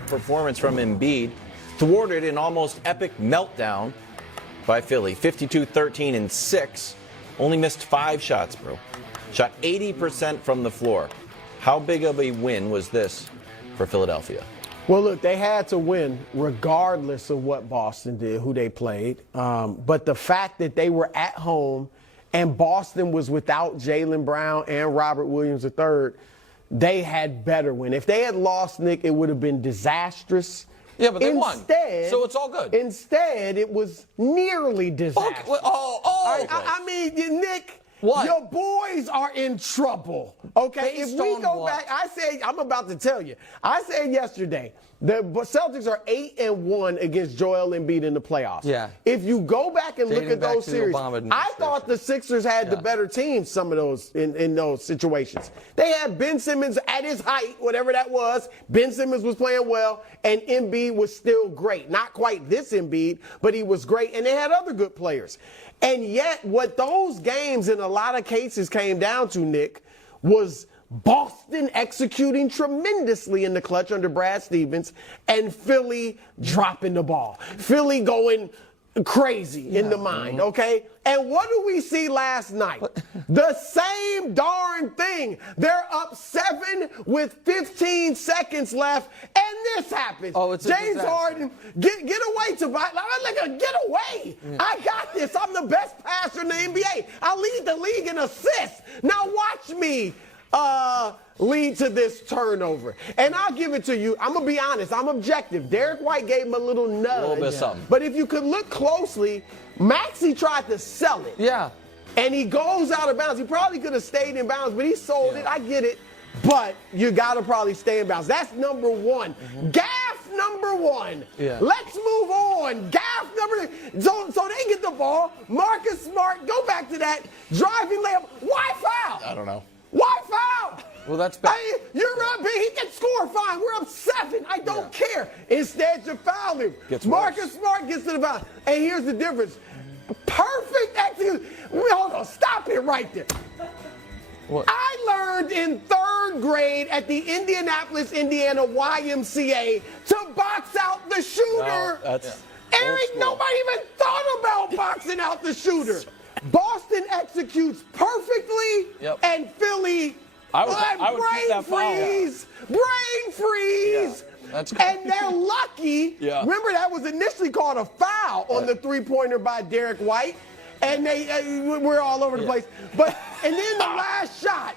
Performance from Embiid, thwarted an almost epic meltdown by Philly. 52, 13, and 6. Only missed 5 shots, bro. Shot 80% from the floor. How big of a win was this for Philadelphia? Well, look, they had to win regardless of what Boston did, who they played. But the fact that they were at home and Boston was without Jaylen Brown and Robert Williams III, they had better win. If they had lost, Nick, it would have been disastrous. Yeah, but they won. So it's all good. Instead, it was nearly disastrous. Okay. I mean, Nick, what? Your boys are in trouble. Okay, Based if we go what? back, I'm about to tell you. I said yesterday, the Celtics are 8-1 against Joel Embiid in the playoffs. Yeah. If you go back and look at those series, I I thought the Sixers had the better team some of those in those situations. They had Ben Simmons at his height, whatever that was. Ben Simmons was playing well, and Embiid was still great. Not quite this Embiid, but he was great, and they had other good players. And yet, what those games in a lot of cases came down to, Nick, was Boston executing tremendously in the clutch under Brad Stevens and Philly dropping the ball. Philly going crazy in the mind, okay? And what do we see last night? The same darn thing. They're up 7 with 15 seconds left, and this happens. Oh, it's James Harden, get away, Tobias. Get away. Yeah. I got this. I'm the best passer in the NBA. I lead the league in assists. Now watch me lead to this turnover. And I'll give it to you. I'm going to be honest. I'm objective. Derek White gave him a little nudge. A little bit of something. But if you could look closely, Maxey tried to sell it. Yeah. And he goes out of bounds. He probably could have stayed in bounds, but he sold it. I get it. But you got to probably stay in bounds. That's number one. Gaff number one. Yeah. Let's move on. Gaff number so they get the ball. Marcus Smart, go back to that driving layup. Why foul? I don't know. Why foul? Well, that's bad. You're up. He can score fine. We're up 7. I don't care. Instead, you foul him. Marcus Smart gets to the foul. And here's the difference. Perfect execution. Hold on. Stop it right there. What? I learned in 3rd grade at the Indianapolis, Indiana YMCA to box out the shooter. Eric, nobody even thought about boxing out the shooter. Boston executes perfectly, and Philly, brain freeze. Yeah, that's and they're lucky. Yeah. Remember, that was initially called a foul on the three-pointer by Derek White, and we're all over the place. And then the last shot,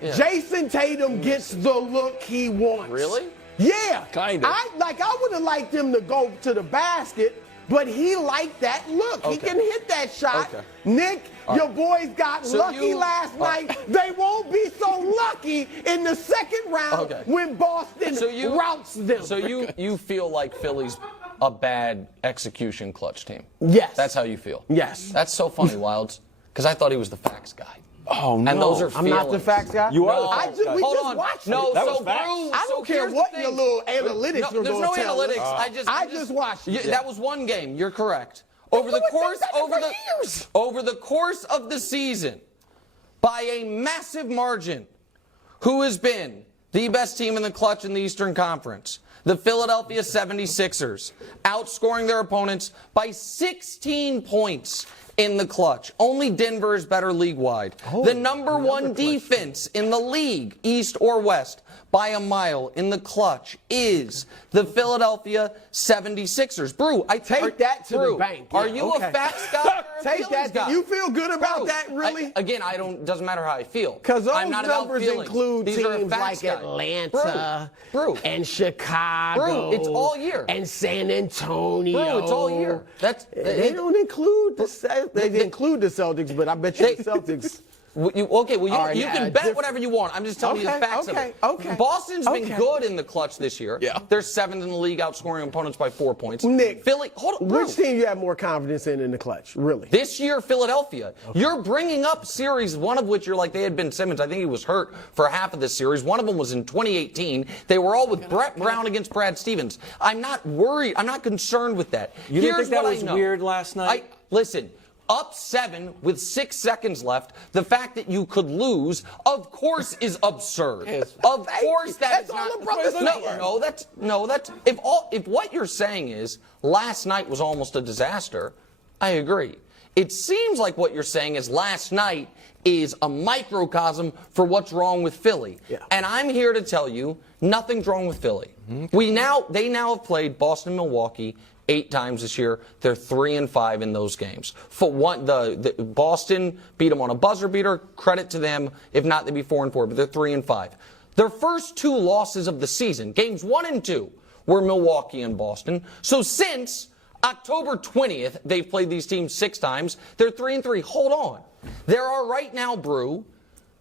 Jason Tatum gets the look he wants. Really? Yeah. Kind of. I would have liked him to go to the basket, but he liked that look. He can hit that shot. Nick, your boys got lucky last night. They won't be so lucky in the second round when Boston routs them. So you feel like Philly's a bad execution clutch team? Yes. That's how you feel? Yes. That's so funny, Wilds, because I thought he was the facts guy. Oh, no. And those are I'm not the facts guy? You are the facts guy. We just watched it. No, that so was facts. Bruce, I don't care what your little analytics are going to tell. There's no analytics. I just watched it. That was one game. You're correct. Over the course of the season, by a massive margin, who has been the best team in the clutch in the Eastern Conference? The Philadelphia 76ers, outscoring their opponents by 16 points in the clutch. Only Denver is better league-wide. The number 1 defense in the league, East or West, by a mile in the clutch is the Philadelphia 76ers. Brew, I take that to the bank. Are you a facts guy? Take that. Guy? You feel good about that, really? Doesn't matter how I feel. Because those numbers include These teams like Atlanta and Chicago. Brew, it's all year. And San Antonio. Brew, it's all year. They don't include the Celtics. They include the Celtics, but I bet you the Celtics. You can bet whatever you want. I'm just telling you the facts of it. Boston's been good in the clutch this year. Yeah. They're 7th in the league, outscoring opponents by 4 points. Nick, Philly, hold on. Which team you have more confidence in the clutch, really? This year, Philadelphia. You're bringing up series, one of which you're like, they had Ben Simmons. I think he was hurt for half of this series. One of them was in 2018. They were all with Brett Brown against Brad Stevens. I'm not worried. I'm not concerned with that. You didn't think that was weird last night? Listen. up 7 with 6 seconds left. The fact that you could lose, of course, is absurd. Of course, that's not. That's if what you're saying is last night was almost a disaster, I agree. It seems like what you're saying is last night is a microcosm for what's wrong with Philly. Yeah. And I'm here to tell you, nothing's wrong with Philly. Mm-hmm. They now have played Boston, Milwaukee 8 times this year. They're 3-5 in those games. For one, the Boston beat them on a buzzer beater. Credit to them. If not, they'd be 4-4. But they're 3-5. Their first 2 losses of the season, games 1 and 2, were Milwaukee and Boston. So since October 20th, they've played these teams 6 times. They're 3-3. Hold on. There are right now, Brew,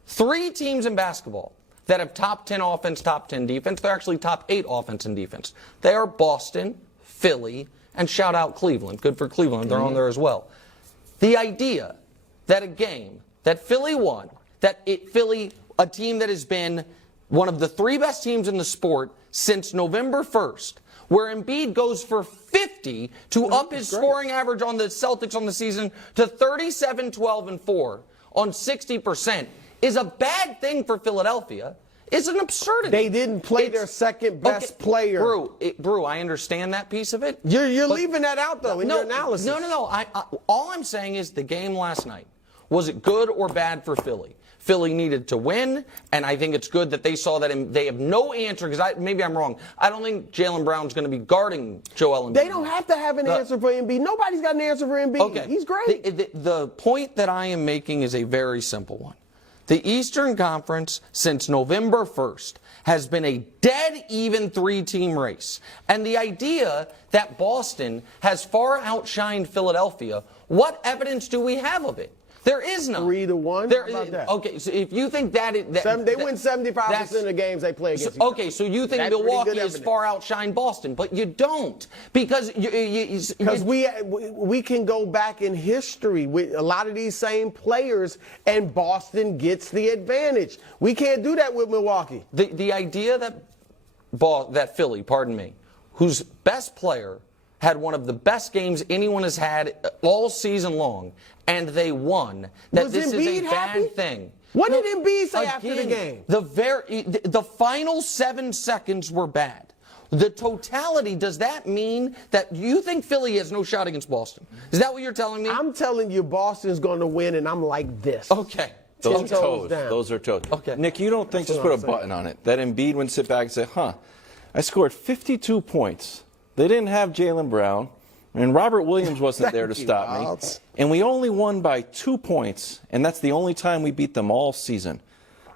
3 teams in basketball that have top 10 offense, top 10 defense. They're actually top 8 offense and defense. They are Boston, Philly, and shout out Cleveland. Good for Cleveland. They're on there as well. The idea that a game that Philly won, Philly, a team that has been one of the 3 best teams in the sport since November 1st, where Embiid goes for 50 to up his scoring average on the Celtics on the season to 37, 12, and 4 on 60%, is a bad thing for Philadelphia. It's an absurdity. They didn't play their second best player. Brew, I understand that piece of it. You're leaving that out, though, in your analysis. No. All I'm saying is the game last night, was it good or bad for Philly? Philly needed to win, and I think it's good that they saw that they have no answer, because maybe I'm wrong. I don't think Jaylen Brown's going to be guarding Joel Embiid. They don't have to have an answer for Embiid. Nobody's got an answer for Embiid. Okay. He's great. The point that I am making is a very simple one. The Eastern Conference, since November 1st, has been a dead-even 3-team race. And the idea that Boston has far outshined Philadelphia, what evidence do we have of it? There is none. 3-1? How about that? Okay, so if you think that... They win 75% of the games they play against each other. Okay, so you think Milwaukee has far outshined Boston, but you don't. Because we can go back in history with a lot of these same players, and Boston gets the advantage. We can't do that with Milwaukee. The idea that Philly, whose best player had one of the best games anyone has had all season long, and they won, that this is a bad thing. What did Embiid say after the game? The final 7 seconds were bad. The totality, does that mean that you think Philly has no shot against Boston? Is that what you're telling me? I'm telling you Boston's going to win, and I'm like this. Okay. Those are toes. Those are toes. Okay. Nick, you don't think, just put a button on it, that Embiid would sit back and say, I scored 52 points. They didn't have Jaylen Brown, and Robert Williams wasn't there to stop me. And we only won by 2 points, and that's the only time we beat them all season.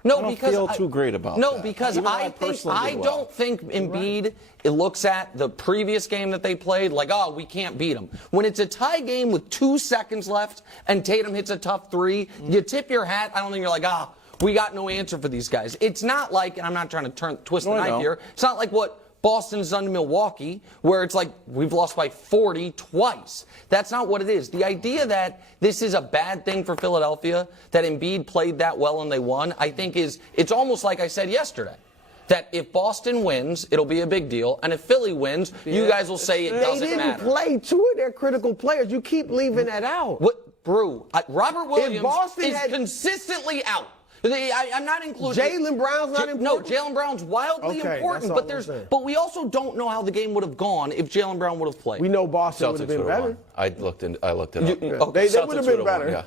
No, I don't because feel too great about that. No, because I don't think Embiid looks at the previous game that they played like, we can't beat them. When it's a tie game with 2 seconds left and Tatum hits a tough 3, you tip your hat. I don't think you're like, we got no answer for these guys. It's not like, and I'm not trying to twist the knife here, it's not like what Boston's done to Milwaukee, where it's like we've lost by 40 twice. That's not what it is. The idea that this is a bad thing for Philadelphia, that Embiid played that well and they won, I think it's almost like I said yesterday, that if Boston wins, it'll be a big deal, and if Philly wins, you guys will say it doesn't matter. They didn't play 2 of their critical players. You keep leaving that out. Brew, Robert Williams is consistently out. I'm not including Jaylen Brown's not important. No, Jaylen Brown's wildly important, but we also don't know how the game would have gone if Jaylen Brown would have played. We know Boston would have been better. Won. I looked it up. They would have been better. Won, yeah.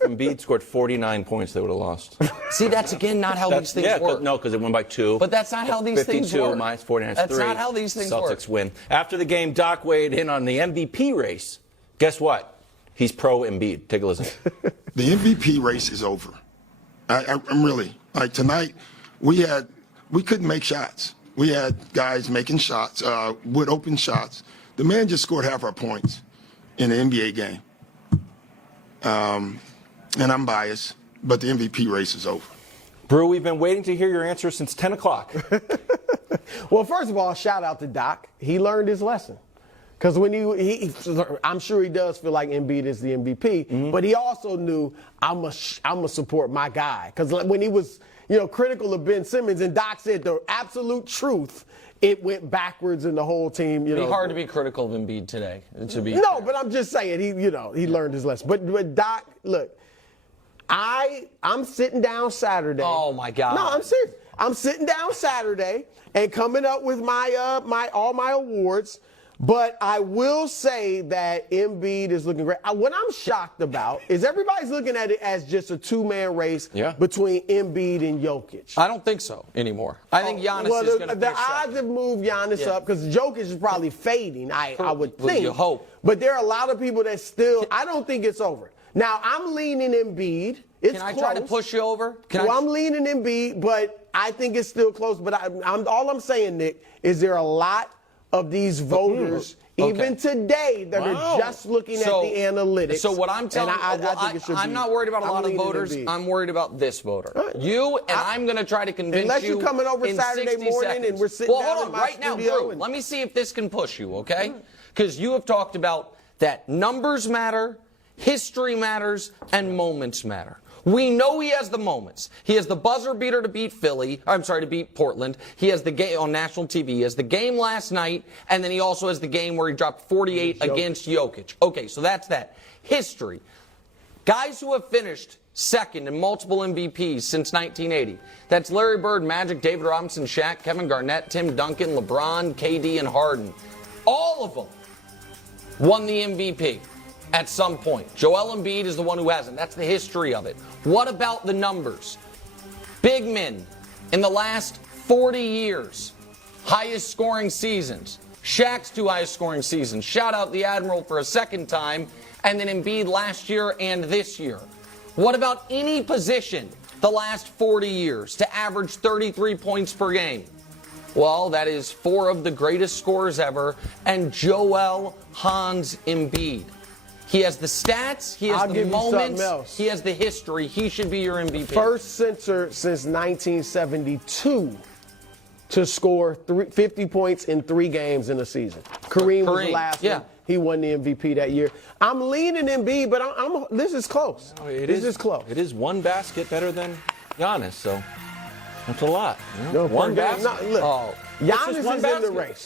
Embiid scored 49 points, they would have lost. See, that's again not how these things work. No, because it won by 2. But that's not how these things work. 52 minus 49 is 3. That's not how these things work. Celtics win. After the game, Doc weighed in on the MVP race. Guess what? He's pro Embiid. Take a listen. The MVP race is over. I'm really. Like tonight, we couldn't make shots. We had guys making shots, with open shots. The man just scored half our points in the NBA game. And I'm biased, but the MVP race is over. Brew, we've been waiting to hear your answer since 10 o'clock. Well, first of all, shout out to Doc. He learned his lesson. Because when I'm sure he does feel like Embiid is the MVP, but he also knew I'm a support my guy. Because when he was, critical of Ben Simmons, and Doc said the absolute truth it went backwards and the whole team, It'd be hard to be critical of Embiid today. No, but I'm just saying he learned his lesson. But Doc, look, I'm sitting down Saturday. Oh my God. No, I'm serious. I'm sitting down Saturday and coming up with all my awards. But I will say that Embiid is looking great. What I'm shocked about is everybody's looking at it as just a two-man race between Embiid and Jokic. I don't think so anymore. I think Giannis is going to the odds have moved Giannis up because Jokic is probably fading, I would think. You hope. But there are a lot of people that still, I don't think it's over. Now, I'm leaning Embiid. It's Can I close. try to push you over? I'm leaning Embiid, but I think it's still close. But all I'm saying, Nick, is there are a lot of these voters, even today, that are just looking at the analytics. So what I'm telling you, I'm not worried about a lot of voters. I'm worried about this voter. Right. You and I'm going to try to convince unless you. Unless you're coming over Saturday morning seconds. And we're sitting down in my right now, Drew, let me see if this can push you, okay? Because you have talked about that numbers matter, history matters, and moments matter. We know he has the moments. He has the buzzer beater to beat to beat Portland. He has the game on national TV. He has the game last night, and then he also has the game where he dropped 48 against Jokic. Okay, so that's that. History. Guys who have finished second in multiple MVPs since 1980. That's Larry Bird, Magic, David Robinson, Shaq, Kevin Garnett, Tim Duncan, LeBron, KD, and Harden. All of them won the MVP. At some point. Joel Embiid is the one who hasn't. That's the history of it. What about the numbers? Big men in the last 40 years, highest scoring seasons. Shaq's 2 highest scoring seasons. Shout out the Admiral for a second time, and then Embiid last year and this year. What about any position the last 40 years to average 33 points per game? Well, that is 4 of the greatest scorers ever, and Joel Hans Embiid. He has the stats, he has the moments, he has the history. He should be your MVP. First center since 1972 to score 50 points in 3 games in a season. Kareem was the last one. He won the MVP that year. I'm leaning Embiid, but this is close. This is close. It is one basket better than Giannis, so that's a lot. No, one basket. Giannis is in the race.